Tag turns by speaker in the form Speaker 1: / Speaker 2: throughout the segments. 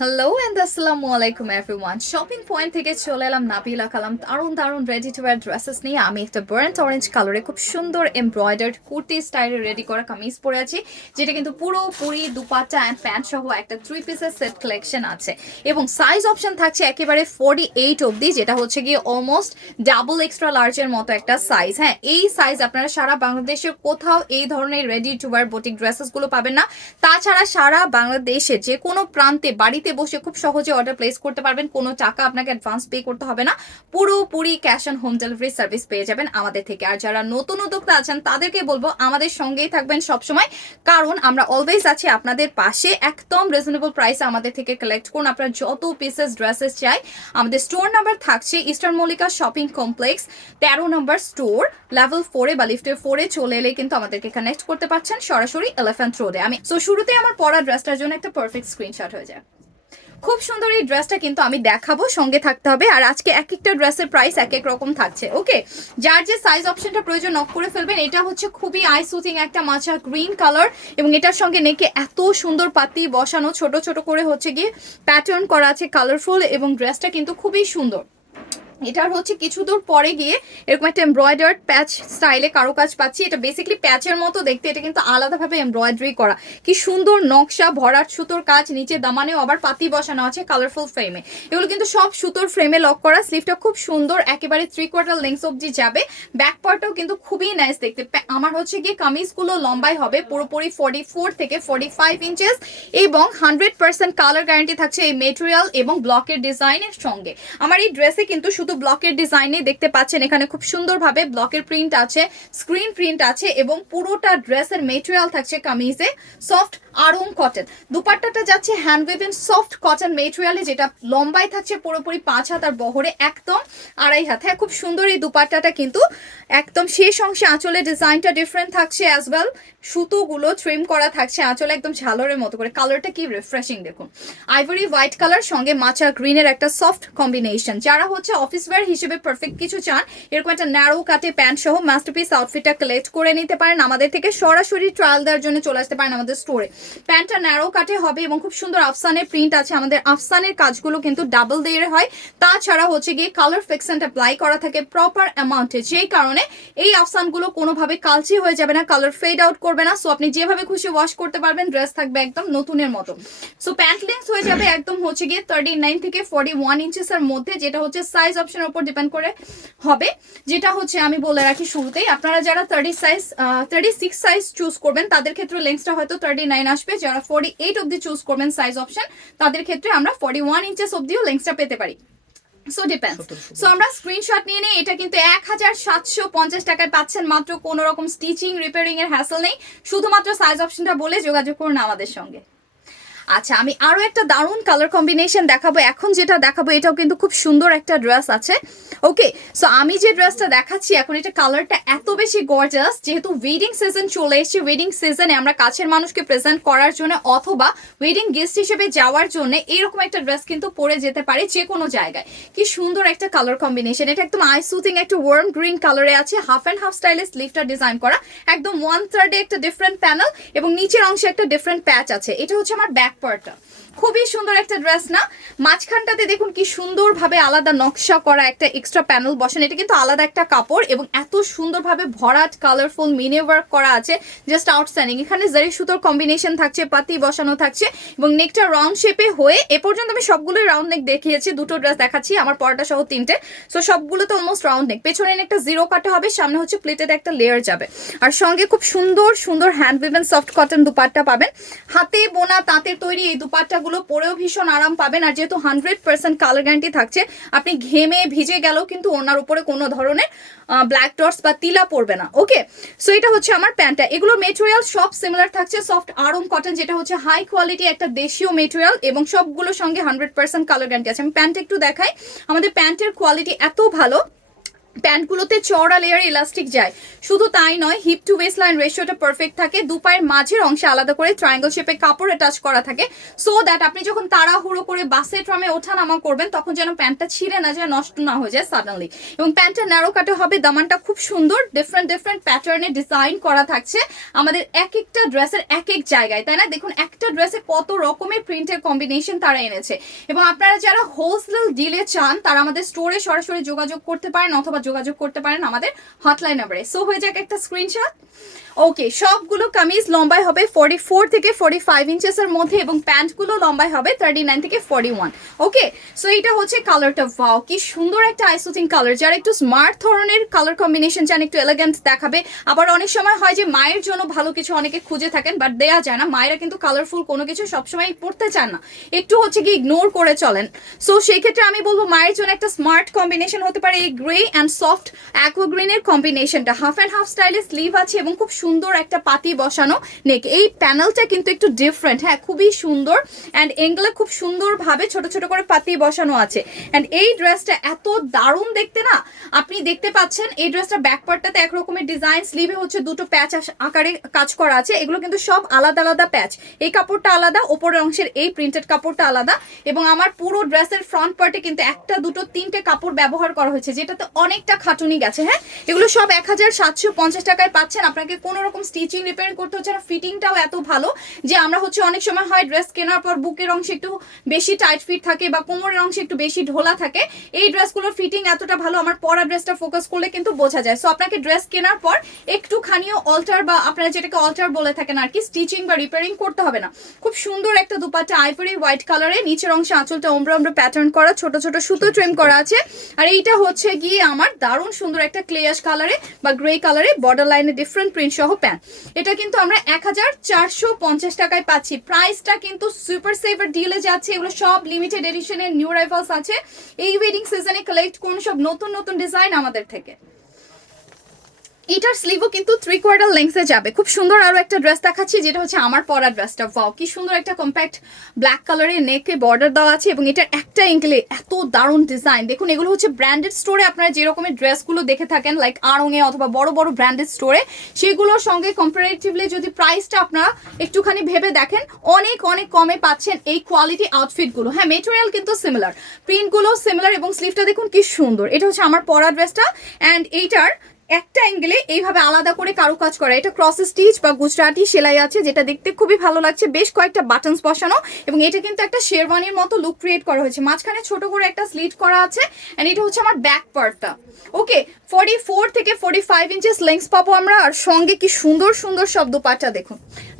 Speaker 1: Hello and আসসালামু আলাইকুম everyone shopping point থেকে চলে এলাম নাবিলা কালাম দারুণ দারুণ রেডি টু ওয়ার ড্রেসেস নিয়ে। আমি একটা বার্ন্ট অরেঞ্জ কালারে খুব সুন্দর এমব্রয়ডার্ড কুর্তি স্টাইলে রেডি করা কামিজ পরে আছি, যেটা কিন্তু পুরোপুরি দুপাট্টা অ্যান্ড প্যান্ট সহ একটা থ্রি পিসের সেট কালেকশন আছে। এবং সাইজ অপশন থাকছে একেবারে ফোর্টি এইট অবধি, যেটা হচ্ছে গিয়ে অলমোস্ট ডাবল এক্সট্রা লার্জের মতো একটা সাইজ হ্যাঁ এই সাইজ আপনারা সারা বাংলাদেশের কোথাও এই ধরনের রেডি টু ওয়ার বোটিক ড্রেসেসগুলো পাবেন না। তাছাড়া সারা বাংলাদেশের যে কোনো প্রান্তে বাড়িতে বসে খুব সহজে অর্ডার প্লেস করতে পারবেন। কোনো টাকা আপনাকে অ্যাডভান্স পে করতে হবে না। পুরোপুরি cash on home delivery service পেয়ে যাবেন আমাদের থেকে। আর যারা নতুন উদ্যোক্তা আছেন, তাদেরকে বলব আমাদের সঙ্গেই থাকবেন সবসময়। কারণ আমরা অলওয়েজ আছি আপনাদের পাশে। একদম রিজনেবল প্রাইসে আমাদের থেকে কালেক্ট করুন। আপনার যত পিসেস ড্রেসেস চাই, আমাদের স্টোর নাম্বার থাকছে ইস্টার্ন মল্লিকা শপিং কমপ্লেক্স তেরো নম্বর স্টোর লেভেল ফোরে বা লিফটের ফোরে চলে এলে কিন্তু আমাদেরকে কানেক্ট করতে পারছেন সরাসরি এলিফ্যান্ট রোডে আমি সো শুরুতে আমার পড়া ড্রেসটার জন্য একটা পারফেক্ট স্ক্রিনশট হয়ে যায়। খুব সুন্দর এই ড্রেসটা কিন্তু আমি দেখাবো, সঙ্গে থাকতে হবে। আর আজকে এক একটা ড্রেসের প্রাইস এক এক রকম থাকছে ওকে যার যে সাইজ অপশনটা প্রয়োজন নক করে ফেলবেন। এটা হচ্ছে খুবই আই সুথিং একটা মাছা গ্রিন কালার এবং এটার সঙ্গে নেকে এত সুন্দর পাতি বসানো, ছোট ছোট করে হচ্ছে গিয়ে প্যাটার্ন করা আছে কালারফুল এবং ড্রেসটা কিন্তু খুবই সুন্দর। এটার হচ্ছে কিছু দূর পরে গিয়ে এরকম একটা এমব্রয়ডার্ড প্যাচ স্টাইলে কারও কাজ পাচ্ছি। এটা বেসিক্যালি প্যাচের মতো দেখতে, এটা কিন্তু আলাদাভাবে এমব্রয়ডারি করা। কি সুন্দর নকশা, ভরাট সুতোর কাজ, নিচে দামানেও আবার পাতি বসানো আছে কালারফুল ফ্রেমে এগুলো কিন্তু সব সুতোর ফ্রেমে লক করা। স্লিভটা খুব সুন্দর, একেবারে থ্রি কোয়ার্টার লেন্স অবধি যাবে। ব্যাক পার্টও কিন্তু খুবই নাইস দেখতে। আমার হচ্ছে গিয়ে কামিজগুলো লম্বাই হবে, পুরোপুরি ফোর্টি ফোর থেকে ফোর্টি ফাইভ ইঞ্চেস এবং হান্ড্রেড পার্সেন্ট কালার গ্যারান্টি থাকছে এই মেটেরিয়াল এবং ব্লকের ডিজাইনের সঙ্গে। আমার এই ড্রেসে কিন্তু শুধু ব্লকের ডিজাইনে দেখতে পাচ্ছেন। এখানে খুব সুন্দরভাবে ব্লকের প্রিন্ট আছে, স্ক্রিন প্রিন্ট আছে এবং পুরোটা ড্রেসের মেটেরিয়াল থাকছে কামিজে। সফট আরং কটন দুপাট্টাটা যাচ্ছে হ্যান্ড ওয়েভেন সফট কটন মেটেরিয়ালে যেটা লম্বাই থাকছে পুরোপুরি পাঁচ হাত আর বহরে একদম আড়াই হাত। হ্যাঁ খুব সুন্দর এই দুপাট্টাটা কিন্তু একদম শেষ অংশে আঁচলে ডিজাইনটা ডিফারেন্ট থাকছে অ্যাজ ওয়েল সুতোগুলো ট্রিম করা থাকছে আঁচলে একদম ঝালরের মতো করে। কালারটা কি রিফ্রেশিং দেখুন। আইভরি হোয়াইট কালার সঙ্গে মাচা গ্রিনের একটা সফট কম্বিনেশন যারা হচ্ছে অফিস ওয়্যার হিসেবে পারফেক্ট কিছু চান, এরকম একটা ন্যারো কাটে প্যান্ট সহ মাস্টারপিস আউটফিটটা কালেক্ট করে নিতে পারেন। আমাদের থেকে সরাসরি ট্রায়াল দেওয়ার জন্য চলে আসতে পারেন আমাদের স্টোরে প্যান্টটা ন্যারো কাটে হবে এবং খুব সুন্দর আফসানের প্রিন্ট আছে। আমাদের আফসানের কাজগুলো কিন্তু ডাবল দিয়ে হয়। তাছাড়া হচ্ছে গিয়ে কালার ফিক্সেন্ট অ্যাপ্লাই করা থাকে প্রপার অ্যামাউন্টে যেই কারণে এই আফসানগুলো কোনোভাবে কালচি হয়ে যাবে না কালার ফেড আউট করবে না। সো আপনি যেভাবে খুশি ওয়াশ করতে পারবেন ড্রেস থাকবে একদম নতুনের মতো। সো প্যান্ট লেন্স হয়ে যাবে একদম হচ্ছে গিয়ে থার্টি নাইন থেকে ফর্টি ওয়ান ইঞ্চেস এর মধ্যে, যেটা হচ্ছে সাইজ অপশনের উপর ডিপেন্ড করে হবে। যেটা হচ্ছে আমি বলে রাখি শুরুতেই, আপনারা যারা thirty size thirty six size choose করবেন, তাদের ক্ষেত্রে লেন্সটা হয়তো থার্টি নাইন আসবে। যারা ফর্টি এইট অব্দি চুজ করবেন সাইজ অপশন তাদের ক্ষেত্রে আমরা ফর্টি ওয়ান ইঞ্চেস অব্দিও লেন্সটা পেতে পারি। সো ডিপেন্ডস সো আমরা স্ক্রিনশট নিয়ে নিই। এটা কিন্তু এক হাজার সাতশো পঞ্চাশ টাকায় পাচ্ছেন। মাত্র কোনো রকম স্টিচিং রিপেয়ারিং এর হ্যাসেল নেই। শুধুমাত্র সাইজ অপশনটা বলে যোগাযোগ করুন আমাদের সঙ্গে। আচ্ছা আমি আরও একটা দারুণ কালার কম্বিনেশন দেখাবো। এখন যেটা দেখাবো, এটাও কিন্তু খুব সুন্দর একটা ড্রেস আছে। ওকে সো আমি যে ড্রেসটা দেখাচ্ছি, এখন এটা কালারটা এত বেশি গর্জাস যেহেতু ওয়েডিং সিজন চলে এসেছে। ওয়েডিং সিজনে আমরা কাছের মানুষকে প্রেজেন্ট করার জন্য অথবা ওয়েডিং গেস্ট হিসেবে যাওয়ার জন্য এরকম একটা ড্রেস কিন্তু পরে যেতে পারে যে কোনো জায়গায়। কি সুন্দর একটা কালার কম্বিনেশন এটা একদম আই সুথিং একটা ওয়ার্ম গ্রিন কালারে আছে। হাফ অ্যান্ড হাফ স্টাইলে স্লিভটা ডিজাইন করা। একদম ওয়ান থার্ডে একটা ডিফারেন্ট প্যানেল এবং নিচের অংশে একটা ডিফারেন্ট প্যাচ আছে। এটা হচ্ছে আমার ব্যাক পার্টটা খুবই সুন্দর একটা ড্রেস না? মাঝখানটাতে দেখুন কি সুন্দরভাবে আলাদা নকশা করা একটা এক্সট্রা প্যানেল বসেন। এটা কিন্তু আলাদা একটা কাপড় এবং এত সুন্দরভাবে ভরাট কালারফুল মিনে ওয়ার্ক করা আছে। জাস্ট আউটস্ট্যান্ডিং এখানে জারি সুতোর কম্বিনেশন থাকছে, পাতি বসানো থাকছে এবং নেকটা রাউন্ড শেপে হয়ে এ পর্যন্ত আমি সবগুলোই রাউন্ড নেক দেখিয়েছি, দুটো ড্রেস দেখাচ্ছি, আমার পরটা সহ তিনটে। সো সবগুলো তো অলমোস্ট রাউন্ড নেক পেছনে একটা জিরো কাটা হবে, সামনে হচ্ছে প্লেটেড একটা লেয়ার যাবে। আর সঙ্গে খুব সুন্দর সুন্দর hand woven soft cotton dupatta পাবেন। হাতে, বোনা, তাঁতের তৈরি এই দুপাট্টাগুলো পরেও ভীষণ আরাম পাবেন। আর যেহেতু হান্ড্রেড পার্সেন্ট কালার গ্যারান্টি থাকছে, আপনি ঘেমে ভিজে গেলেও কিন্তু ওনার উপরে কোনো ধরনের ব্ল্যাক ডটস বা তিলা পড়বে না। ওকে সো এটা হচ্ছে আমার প্যান্টটা। এগুলোর মেটেরিয়াল সব সিমিলার থাকছে। সফট আরম কটন যেটা হচ্ছে হাই কোয়ালিটি একটা দেশীয় মেটেরিয়াল এবং সবগুলোর সঙ্গে হান্ড্রেড পার্সেন্ট কালার গ্যারান্টি আছে। আমি প্যান্ট একটু দেখাই। আমাদের প্যান্টের কোয়ালিটি এত ভালো। প্যান্টগুলোতে চড়া লেয়ার ইলাস্টিক যায়। শুধু তাই নয় হিপ টু ওয়েস্ট লাইন রেশিওটা পারফেক্ট থাকে। দু পায়ের মাঝের অংশে আলাদা করে ট্রায়াঙ্গেল শেপে কাপড় অ্যাটাচ করা থাকে। সো দ্যাট আপনি যখন তাড়াহুড়ো করে বাসে ট্রামে ওঠা নামা করবেন, তখন যেন প্যান্টটা ছিঁড়ে না যায়, নষ্ট না হয়ে যায় সাডেনলি এবং প্যান্টটা ন্যারো কাটে হবে, দামানটা খুব সুন্দর ডিফারেন্ট ডিফারেন্ট প্যাটার্নে ডিজাইন করা থাকছে। আমাদের এক একটা ড্রেসের এক এক জায়গায়, তাই না? দেখুন, একটা ড্রেসে কত রকমের প্রিন্টের কম্বিনেশন তারা এনেছে। এবং আপনারা যারা হোলসেল ডিলে চান, তারা আমাদের স্টোরে সরাসরি যোগাযোগ করতে পারেন অথবা যোগাযোগ করতে পারেন আমাদের হটলাইন নাম্বারে সো হয়ে যাক একটা স্ক্রিনশট ওকে সবগুলো কামিজ লম্বায় হবে ফর্টি ফোর থেকে ফর্টি ফাইভ ইঞ্চেসের মধ্যে এবং প্যান্টগুলো লম্বায় হবে থার্টি নাইন থেকে ফর্টি ওয়ান ওকে সো এটা হচ্ছে কালারটা ভাও কি সুন্দর একটা আইসোথিং কালার যারা একটু স্মার্ট ধরনের কালার কম্বিনেশন চান, একটু এলিগেন্ট দেখাবে। আবার অনেক সময় হয় যে মায়ের জন্য ভালো কিছু অনেকে খুঁজে থাকেন বাট দেয়া যায় না। মায়েরা কিন্তু কালারফুল কোনো কিছু সবসময় পড়তে চান না। একটু হচ্ছে কি ইগনোর করে চলেন। সো সেই ক্ষেত্রে আমি বলব মায়ের জন্য একটা স্মার্ট কম্বিনেশন হতে পারে এই গ্রে অ্যান্ড সফট অ্যাকো গ্রিনের কম্বিনেশনটা হাফ অ্যান্ড হাফ স্টাইলে স্লিভ আছে এবং খুব সুন্দর একটা পাতি বসানো নেক। এই প্যানেলটা কিন্তু একটু ডিফারেন্ট হ্যাঁ খুবই সুন্দর অ্যান্ড এঙ্গলে খুব সুন্দরভাবে ছোট ছোট করে পাতি বসানো আছে। অ্যান্ড এই ড্রেসটা এত দারুণ দেখতে না? আপনি দেখতে পাচ্ছেন, এই ড্রেসটা ব্যাক পার্টটাতে এক রকমের ডিজাইন স্লিভে হচ্ছে দুটো প্যাচ আকারে কাজ করা আছে। এগুলো কিন্তু সব আলাদা আলাদা প্যাচ এই কাপড়টা আলাদা, ওপরের অংশের এই প্রিন্টেড কাপড়টা আলাদা এবং আমার পুরো ড্রেসের ফ্রন্ট পার্টে কিন্তু একটা, দুটো, তিনটে কাপড় ব্যবহার করা হয়েছে, যেটাতে অনেকটা খাটুনি গেছে হ্যাঁ? এগুলো সব এক হাজার সাতশো পঞ্চাশ টাকায় পাচ্ছেন। আপনাকে কোনো রকম স্টিচিং রিপেয়ার করতে হচ্ছে না। ফিটিংটাও এত ভালো যে আমরা হচ্ছে অনেক সময় হয় ড্রেস কেনার পর বুকের অংশে একটু বেশি টাইট ফিট থাকে বা কোমরের অংশে একটু বেশি ঢোলা থাকে। এই ড্রেসগুলোর ফিটিং এতটা ভালো আমার পরা ড্রেসটা ফোকাস করলে কিন্তু বোঝা যায়। সো আপনাকে ড্রেস কেনার পর একটুখানিও অল্টার বা আপনারা যেটাকে অল্টার বলে থাকেন আর কি স্টিচিং বা রিপেয়ারিং করতে হবে না। খুব সুন্দর একটা দুপাটা আইভরি হোয়াইট কালারে নিচের অংশে আঁচলটা ওমরা ওমরা প্যাটার্ন করা ছোট ছোট সুতো ট্রেম করা আছে। আর এইটা হচ্ছে গিয়ে আমার দারুণ সুন্দর একটা ক্লেয়াস কালারে বা গ্রে কালারে বর্ডার লাইনে ডিফারেন্ট প্রিন্ট সহ প্যান্ট। এটা কিন্তু আমরা এক হাজার চারশো পঞ্চাশ টাকায় পাচ্ছি। প্রাইসটা কিন্তু সুপার সেভার ডিলে যাচ্ছে। এগুলো সব লিমিটেড এডিশনের নিউ রাইফলস আছে। এই ওয়েডিং সিজনে কালেক্ট কোন সব নতুন নতুন ডিজাইন আমাদের থেকে। এটার স্লিভও কিন্তু থ্রি কোয়ার্টার লেন্থে যাবে। খুব সুন্দর আরও একটা ড্রেস দেখাচ্ছি, যেটা হচ্ছে আমার পরা ড্রেসটা ভাও কি সুন্দর একটা কম্প্যাক্ট ব্ল্যাক কালারের নেকে বর্ডার দেওয়া আছে এবং এটার একটা এঙ্কেলে এত দারুণ ডিজাইন দেখুন, এগুলো হচ্ছে ব্র্যান্ডেড স্টোরে আপনারা যে রকমের ড্রেসগুলো দেখে থাকেন লাইক আড়ঙে অথবা বড় বড় ব্র্যান্ডেড স্টোরে সেগুলোর সঙ্গে কম্পারেটিভলি যদি প্রাইসটা আপনারা একটুখানি ভেবে দেখেন, অনেক অনেক কমে পাচ্ছেন এই কোয়ালিটি আউটফিটগুলো হ্যাঁ মেটেরিয়াল কিন্তু সিমিলার প্রিন্টগুলো সিমিলার এবং স্লিভটা দেখুন কি সুন্দর। এটা হচ্ছে আমার পরা ড্রেসটা অ্যান্ড এইটার একটা অ্যাঙ্গেলে এইভাবে আলাদা করে কারও কাজ করা। এটা ক্রস স্টিচ বা গুজরাটি সেলাই আছে, যেটা দেখতে খুবই ভালো লাগছে। বেশ কয়েকটা বাটনস বসানো এবং এটা কিন্তু একটা শেরওয়ানির মতো লুক ক্রিয়েট করা হয়েছে। মাঝখানে ছোট করে একটা স্লিট করা আছে এন্ড এটা হচ্ছে আমার ব্যাক পার্টটা ওকে ফর্টি ফোর থেকে ফর্টি ফাইভ ইঞ্চেস লেন্স পাবো আমরা। আর সঙ্গে কি সুন্দর সুন্দর সব দুপাট্টা দেখুন।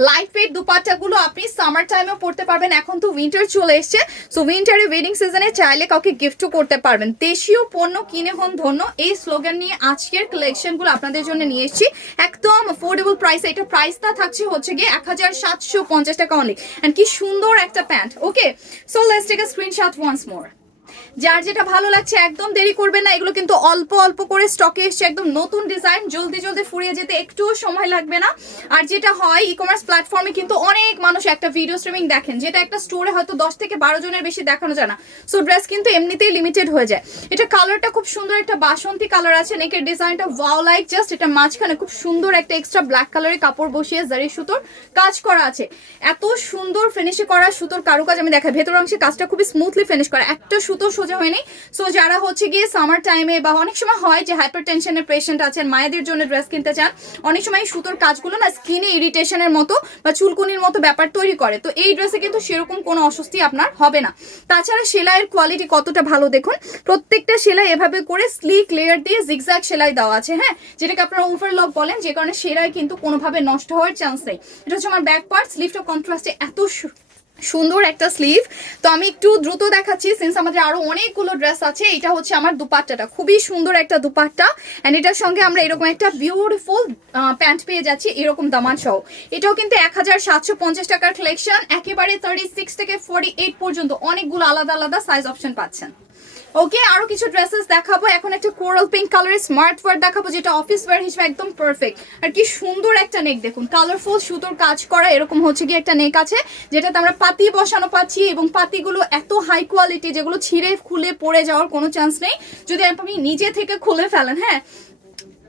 Speaker 1: লাইট ওয়েট দুপাট্টাগুলো আপনি সামার টাইমেও পড়তে পারবেন। এখন তো উইন্টার চলে এসছে। সো উইন্টারে ওয়েডিং সিজনে চাইলে কাউকে গিফটও করতে পারবেন। দেশীয় পণ্য কিনে হন ধন্য এই স্লোগান নিয়ে আজকের কালেকশনগুলো আপনাদের জন্য নিয়ে এসেছি। একদম অ্যাফোর্ডেবল প্রাইসে এটা প্রাইসটা থাকছে হচ্ছে গিয়ে এক হাজার সাতশো পঞ্চাশ টাকা অনেক অ্যান্ড কি সুন্দর একটা pant okay so let's take a screenshot once more যার যেটা ভালো লাগছে একদম দেরি করবেন না। এগুলো কিন্তু অল্প অল্প করে স্টকে এসছে, একদম নতুন ডিজাইন জলদি জলদি ফুরিয়ে যেতে একটুও সময় লাগবে না। আর যেটা হয় ই কমার্স প্ল্যাটফর্মে কিন্তু অনেক মানুষ একটা ভিডিও স্ট্রিমিং দেখেন, যেটা একটা স্টোরে হয়তো দশ থেকে বারো জনের বেশি দেখানো যায় না। সো ড্রেস কিন্তু এমনিতেই লিমিটেড হয়ে যায়। এটা কালারটা খুব সুন্দর একটা বাসন্তী কালার আছে নেকের ডিজাইনটা ওয়াও লাইক জাস্ট এটা মাঝখানে খুব সুন্দর একটা এক্সট্রা ব্ল্যাক কালারের কাপড় বসিয়ে জারি সুতোর কাজ করা আছে। এত সুন্দর ফিনিশে করা সুতোর কারুকাজ আমি দেখাই, ভেতর অংশে কাজটা খুবই স্মুথলি ফিনিশ করা। একটা সুতো সোজা হয়নি। সো যারা হচ্ছে গিয়ে সামার টাইমে বা অনেক সময় হয় যে হাইপার টেনশনের পেশেন্ট আছেন, মায়েদের জন্য ড্রেস কিনতে চান, অনেক সময় সুতোর কাজগুলো না স্কিনে ইরিটেশনের মতো বা চুলকুনির মতো ব্যাপার তৈরি করে। তো এই ড্রেসে কিন্তু সেরকম কোনো অস্বস্তি আপনার হবে না। তাছাড়া সেলাইয়ের কোয়ালিটি কতটা ভালো দেখুন। প্রত্যেকটা সেলাই এভাবে করে স্লিক লেয়ার দিয়ে জিগজ্যাগ সেলাই দেওয়া আছে হ্যাঁ? যেটাকে আপনারা ওভারলক বলেন, যে কারণে সেলাই কিন্তু কোনোভাবে নষ্ট হওয়ার চান্স নেই। এটা হচ্ছে আমার ব্যাক পার্ট স্লিভটা কন্ট্রাস্টে এত সুন্দর একটা স্লিভ তো আমি একটু দ্রুত দেখাচ্ছি সিন্স আমাদের আরও অনেকগুলো ড্রেস আছে এটা হচ্ছে আমার দুপাট্টাটা। খুবই সুন্দর একটা দুপাট্টা অ্যান্ড এটার সঙ্গে আমরা এরকম একটা বিউটিফুল প্যান্ট পেয়ে যাচ্ছি, এরকম দামান সহ। এটাও কিন্তু এক হাজার সাতশো পঞ্চাশ টাকার কালেকশন একেবারে থার্টি সিক্স থেকে ফর্টি এইট পর্যন্ত অনেকগুলো আলাদা আলাদা সাইজ অপশন পাচ্ছেন। ওকে আরও কিছু ড্রেসেস দেখাবো। এখন একটা কোরাল পিঙ্ক কালারের স্মার্ট ওয়ার দেখাবো, যেটা অফিস ওয়ার হিসেবে একদম পারফেক্ট আর কি সুন্দর একটা নেক দেখুন। কালারফুল সুতোর কাজ করা, এরকম হচ্ছে কি একটা নেক আছে, যেটাতে আমরা পাতি বসানো পাচ্ছি এবং পাতিগুলো এত হাই কোয়ালিটি যেগুলো ছিঁড়ে খুলে পড়ে যাওয়ার কোনো চান্স নেই। যদি আপনি নিজে থেকে খুলে ফেলেন হ্যাঁ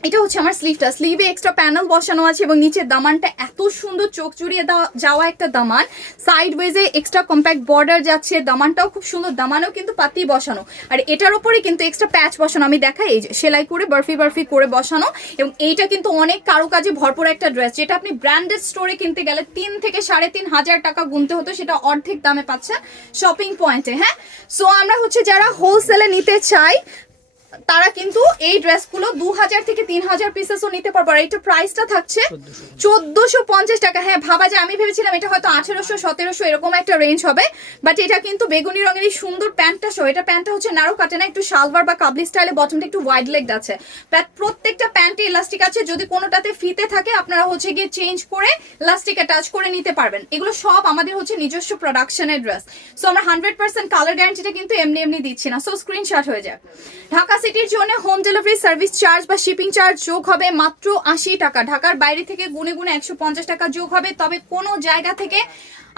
Speaker 1: এটা হচ্ছে আমার স্লিভটা স্লিভে এক্সট্রা প্যানেল বসানো আছে এবং নিচের দামানটা এত সুন্দর চোখ জুড়িয়ে যাওয়া একটা দামান। সাইড ওয়েজে এক্সট্রা কম্প্যাক্ট বর্ডার যাচ্ছে, দামানটাও খুব সুন্দর, দামানেও কিন্তু পাতি বসানো। আর এটার উপরে কিন্তু এক্সট্রা প্যাচ বসানো। আমি দেখাই, এই যে সেলাই করে, বার্ফি বার্ফি করে বসানো এবং এইটা কিন্তু অনেক কারও কাজে ভরপুর একটা ড্রেস যেটা আপনি ব্র্যান্ডেড স্টোরে কিনতে গেলে তিন থেকে সাড়ে তিন হাজার টাকা গুনতে হতো, সেটা অর্ধেক দামে পাচ্ছেন শপিং পয়েন্টে হ্যাঁ? সো আমরা হচ্ছে যারা হোলসেলে নিতে চাই তারা কিন্তু এই ড্রেসগুলো দু হাজার থেকে তিন হাজার পিসেসও নিতে পারব। আর এটা প্রাইসটা থাকছে চোদ্দশো পঞ্চাশ টাকা। হ্যাঁ ভাবা যায়, আমি ভেবেছিলাম এটা হয়তো আঠেরোশো, সতেরোশো এরকম একটা রেঞ্জ হবে। বাট এটা কিন্তু বেগুনি রঙের এই সুন্দর প্যান্টটা সহ এটা প্যান্টটা হচ্ছে নারো কাটে না, একটু সালভার বা কাবলি স্টাইলে বটমটা একটু ওয়াইড লেগ আছে প্রত্যেকটা প্যান্টে ইলাস্টিক আছে, যদি কোনোটাতে ফিতে থাকে, আপনারা হচ্ছে গিয়ে চেঞ্জ করে ইলাস্টিক অ্যাটাচ করে নিতে পারবেন। এগুলো সব আমাদের হচ্ছে নিজস্ব প্রোডাকশনের ড্রেস সো আমরা হান্ড্রেড পার্সেন্ট কালার গ্যারান্টিটা কিন্তু এমনি এমনি দিচ্ছি না। সো স্ক্রিনশট হয়ে যায় ঢাকা সিটির জন্য হোম ডেলিভারি সার্ভিস চার্জ বা শিপিং চার্জ যোগ হবে মাত্র আশি টাকা। ঢাকার বাইরে থেকে গুনে গুনে একশো পঞ্চাশ টাকা যোগ হবে। তবে কোনো জায়গা থেকে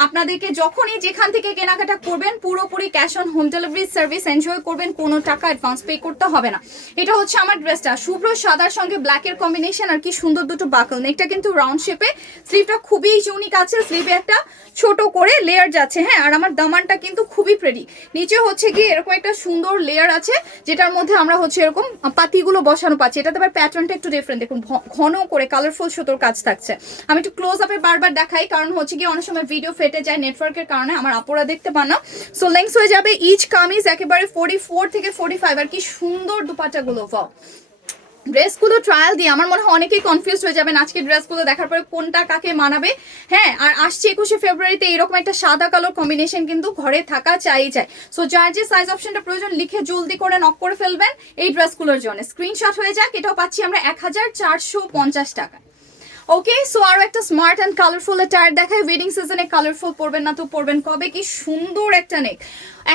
Speaker 1: আপনাদেরকে যখনই যেখান থেকে কেনাকাটা করবেন, পুরোপুরি cash on home delivery service enjoy করবেন, কোনো টাকা অ্যাডভান্স পে করতে হবে না। এটা হচ্ছে আমার ড্রেসটা শুভ্র সাদার সঙ্গে ব্ল্যাকের কম্বিনেশন আর কি সুন্দর দুটো বাকল নেকটা কিন্তু রাউন্ড শেপে স্লিভটা খুবই ইউনিক আছে। স্লিভে একটা ছোট করে লেয়ার যাচ্ছে হ্যাঁ? আর আমার দামানটা কিন্তু খুবই প্রেডি নিচে হচ্ছে কি এরকম একটা সুন্দর লেয়ার আছে, যেটার মধ্যে আমরা হচ্ছে এরকম পাতিগুলো বসানো পাচ্ছি। এটাতে আবার প্যাটার্নটা একটু ডিফারেন্ট দেখুন ঘন করে কালারফুল সুতোর কাজ থাকছে। আমি একটু ক্লোজ আপে বারবার দেখাই, কারণ হচ্ছে কি অনেক সময় ভিডিও ফেটে যায় নেটওয়ার্কের কারণে আমার আপুরা দেখতে পান না। সো লেন্স হয়ে যাবে ইচ কামিজ একেবারে ফোর্টি ফোর থেকে ফোর্টি ফাইভ আর কি সুন্দর দুপাটাগুলো পাও ড্রেসগুলো ট্রায়াল দিয়ে আমার মনে হয় অনেকেই কনফিউজ হয়ে যাবেন আজকে ড্রেসগুলো দেখার পরে কোনটা কাকে মানাবে। হ্যাঁ আর আসছে একুশে ফেব্রুয়ারিতে এরকম একটা সাদা কালো কম্বিনেশন কিন্তু ঘরে থাকা চাই যায় সো যার যে সাইজ অপশনটা প্রয়োজন, লিখে জলদি করে নক করে ফেলবেন এই ড্রেসগুলোর জন্য। স্ক্রিনশট হয়ে যাক, এটাও পাচ্ছি আমরা এক হাজার চারশো পঞ্চাশ টাকা। ওকে সো আরও একটা স্মার্ট অ্যান্ড কালারফুল টায়ার দেখায়। ওয়েডিং সিজনে কালারফুল পরবেন না তো পরবেন কবে? কি সুন্দর একটা নেক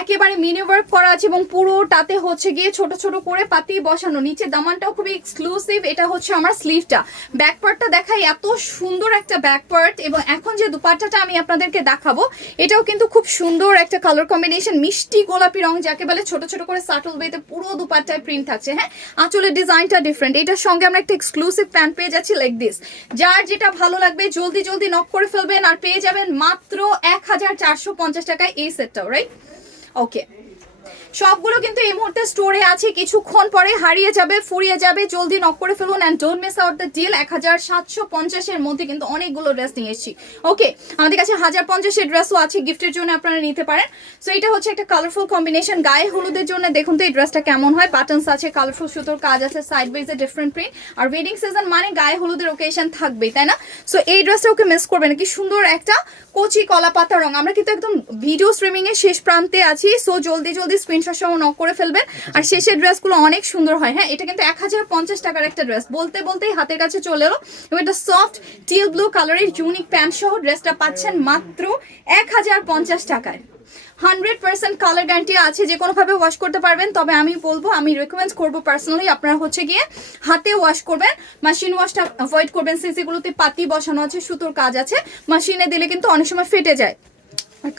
Speaker 1: একেবারে মিনি ওয়ার্ক করা আছে এবং পুরোটাতে হচ্ছে গিয়ে ছোট ছোট করে পাতি বসানো। নিচে দামানটাও খুবই এক্সক্লুসিভ এটা হচ্ছে আমার স্লিভটা ব্যাকপার্টটা দেখাই, এত সুন্দর একটা ব্যাকপার্ট এবং এখন যে দুপাট্টাটা আমি আপনাদেরকে দেখাবো, এটাও কিন্তু খুব সুন্দর একটা কালার কম্বিনেশন মিষ্টি গোলাপি রং, যাকে বলে ছোট ছোট করে সাটল বেতে পুরো দুপাট্টায় প্রিন্ট থাকছে হ্যাঁ? আঁচলের ডিজাইনটা ডিফারেন্ট এটার সঙ্গে আমরা একটা এক্সক্লুসিভ প্যান্ট পেয়ে যাচ্ছি লাইক দিস যার যেটা ভালো লাগবে, জলদি জলদি নক করে ফেলবেন আর পেয়ে যাবেন মাত্র এক হাজার চারশো পঞ্চাশ টাকায় এই সেটটাও রাইট ওকে সবগুলো কিন্তু এই মুহূর্তে স্টোরে আছে। কিছুক্ষণ পরে হারিয়ে যাবে, ফুরিয়ে যাবে, জলদি নক করে ফেলুন and don't miss out the deal এক হাজার সাতশো পঞ্চাশের মধ্যে কিন্তু অনেকগুলো ড্রেস নিয়ে এসেছি। ওকে আমাদের কাছে হাজার পঞ্চাশের ড্রেসও আছে গিফটের জন্য আপনারা নিতে পারেন। সো এটা হচ্ছে একটা কালারফুল কম্বিনেশন গায়ে হলুদের জন্য দেখুন তো এই ড্রেসটা কেমন হয়। বাটনস আছে কালারফুল সুতোর কাজ আছে সাইড ওয়েজে ডিফারেন্ট প্রিন্ট আর ওয়েডিং সিজন মানে গায়ে হলুদের ওকেশন থাকবেই, তাই না? সো এই ড্রেসটা ওকে মিস করবেন না। কি সুন্দর একটা কচি কলা পাতা রং। আমরা কিন্তু একদম ভিডিও স্ট্রিমিং এর শেষ প্রান্তে আছি। সো জলদি জলদি স্ক্রিনশট সহ নক করে ফেলবেন। আর শেষের ড্রেসগুলো অনেক সুন্দর হয়। হ্যাঁ এটা কিন্তু এক হাজার পঞ্চাশ টাকার একটা ড্রেস বলতে, বলতেই হাতের কাছে চলে এলো। এবং এটা সফট টিল ব্লু কালারের ইউনিক প্যান্ট সহ ড্রেসটা পাচ্ছেন মাত্র এক হাজার পঞ্চাশ টাকায়। হান্ড্রেড পার্সেন্ট কালার গ্যারান্টি আছে। যে কোনোভাবে ওয়াশ করতে পারবেন, তবে আমি বলব, আমি রেকমেন্ড করব পার্সোনালি আপনারা হচ্ছে গিয়ে হাতে ওয়াশ করবেন। মেশিন ওয়াশটা অ্যাভয়েড করবেন। সিসিগুলোতে পাতি বসানো আছে, সুতোর কাজ আছে। মেশিনে দিলে কিন্তু অনেক সময় ফেটে যায়।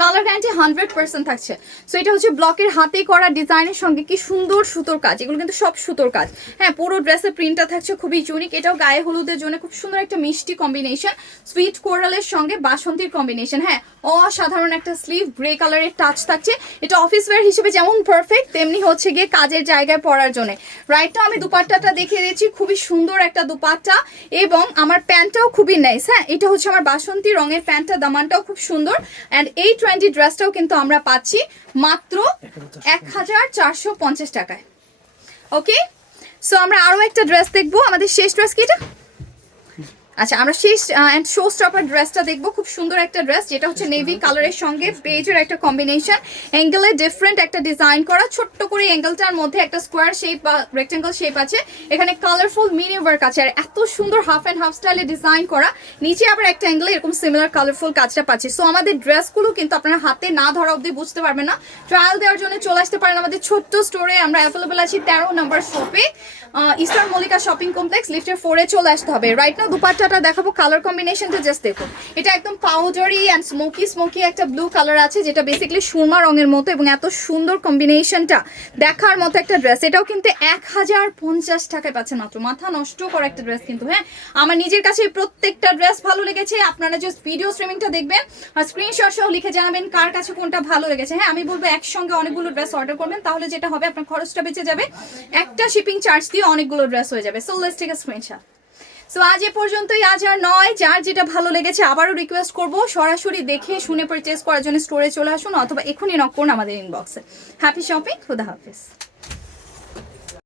Speaker 1: কালার গ্যারান্টি হান্ড্রেড পার্সেন্ট থাকছে। সো এটা হচ্ছে ব্লকের হাতে করা ডিজাইনের সঙ্গে কি সুন্দর সুতোর কাজ। এগুলো কিন্তু সব সুতোর কাজ। হ্যাঁ পুরো ড্রেসের প্রিন্টটা থাকছে খুবই ইউনিক এটাও গায়ে হলুদের জন্য খুব সুন্দর একটা মিষ্টি কম্বিনেশন সুইট কোরালের সঙ্গে বাসন্তীর কম্বিনেশন হ্যাঁ অসাধারণ একটা স্লিভ গ্রে কালারের টাচ থাকছে। এটা অফিস ওয়্যার হিসেবে যেমন পারফেক্ট তেমনি হচ্ছে গিয়ে কাজের জায়গায় পরার জন্য। রাইটটা আমি দুপাট্টাটা দেখিয়ে দিয়েছি খুবই সুন্দর একটা দুপাট্টা এবং আমার প্যান্টটাও খুবই নাইস হ্যাঁ এটা হচ্ছে আমার বাসন্তী রঙের প্যান্টটা, দামানটাও খুব সুন্দর। অ্যান্ড এই টোয়েন্টি ড্রেসটাও কিন্তু আমরা পাচ্ছি মাত্র এক হাজার চারশো পঞ্চাশ টাকায়। ওকে সো আমরা আরও একটা ড্রেস দেখব। আমাদের শেষ ড্রেস কি এটা? আচ্ছা আমরা সেই অ্যান্ড শো স্টপার ড্রেসটা দেখব। খুব সুন্দর একটা ড্রেস যেটা হচ্ছে নেভি কালারের সঙ্গে বেজের একটা কম্বিনেশন অ্যাঙ্গেলে ডিফারেন্ট একটা ডিজাইন করা। ছোট্ট করে অ্যাঙ্গেলটার মধ্যে একটা স্কোয়ার শেপ বা রেক্টেঙ্গল শেপ আছে। এখানে কালারফুল মিনি ওয়ার্ক আছে। আর এত সুন্দর হাফ অ্যান্ড হাফ স্টাইলে ডিজাইন করা। নিচে আবার একটা অ্যাঙ্গেলে এরকম সিমিলার কালারফুল কাজটা পাচ্ছি। সো আমাদের ড্রেসগুলো কিন্তু আপনারা হাতে না ধরা অবধি বুঝতে পারবেন না। ট্রায়াল দেওয়ার জন্য চলে আসতে পারেন আমাদের ছোট্ট স্টোরে আমরা অ্যাভেলেবেল আছি তেরো নাম্বার শপে ইস্টার মল্লিকা শপিং কমপ্লেক্স লিফটের ফোরে চলে আসতে হবে। রাইট না দুপাট্টাটা দেখাবো কালার কম্বিনেশনটা জাস্ট দেখুন। এটা একদম পাউডারি অ্যান্ড স্মোকি স্মোকি একটা ব্লু কালার আছে, যেটা বেসিক্যালি সুরমা রঙের মতো এবং এত সুন্দর কম্বিনেশনটা দেখার মতো একটা ড্রেস এটাও কিন্তু এক হাজার পঞ্চাশ টাকায় পাচ্ছেন মাত্র। মাথা নষ্ট করা একটা ড্রেস কিন্তু হ্যাঁ? আমার নিজের কাছে প্রত্যেকটা ড্রেস ভালো লেগেছে। আপনারা যে ভিডিও স্ট্রিমিংটা দেখবেন আর স্ক্রিনশট সহ লিখে জানাবেন কার কাছে কোনটা ভালো লেগেছে। হ্যাঁ আমি বলব একসঙ্গে অনেকগুলো ড্রেস অর্ডার করবেন, তাহলে যেটা হবে আপনার খরচটা বেঁচে যাবে। একটা শিপিং চার্জ দিয়ে অনেকগুলো ড্রেস হয়ে যাবে। সো আ স্ক্রিনশট সো আজ এ পর্যন্তই, আজ আর নয়। যার যেটা ভালো লেগেছে, আবারও রিকোয়েস্ট করব, সরাসরি দেখে শুনে পারচেস করার জন্য স্টোরে চলে আসুন অথবা এখনই নক করুন আমাদের ইনবক্সে হ্যাপি শপিং খুদা হাফিজ।